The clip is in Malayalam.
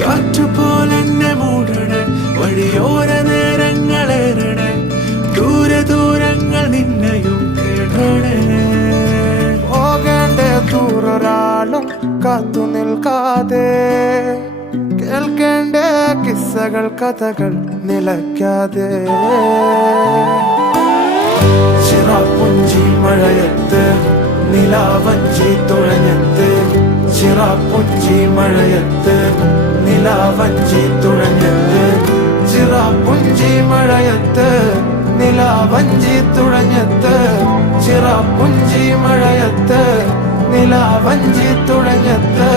കാറ്റുപോലെന്നെ മൂടണേ വഴിയോര നേരങ്ങളേറണേ ദൂരെ ദൂരങ്ങൾ നിന്നെയും കേടണേ പോകേണ്ട ദൂരൊരാളും കാത്തു നിൽക്കാതെ കേൾക്കേണ്ട കിസ്സകൾ കഥകൾ നിലയ്ക്കാതെ ചിറാപ്പുഞ്ചി മഴയത്ത് നിലാവഞ്ചി തുഴഞ്ഞത്ത് ചിറാപ്പുഞ്ചി മഴയത്ത് നിലാവഞ്ചി തുഴഞ്ഞത്ത് ചിറാപ്പുഞ്ചി മഴയത്ത് നിലാവഞ്ചി തുഴഞ്ഞത്ത് ചിറാപ്പുഞ്ചി മഴയത്ത് നിലാവഞ്ചി തുഴഞ്ഞത്ത്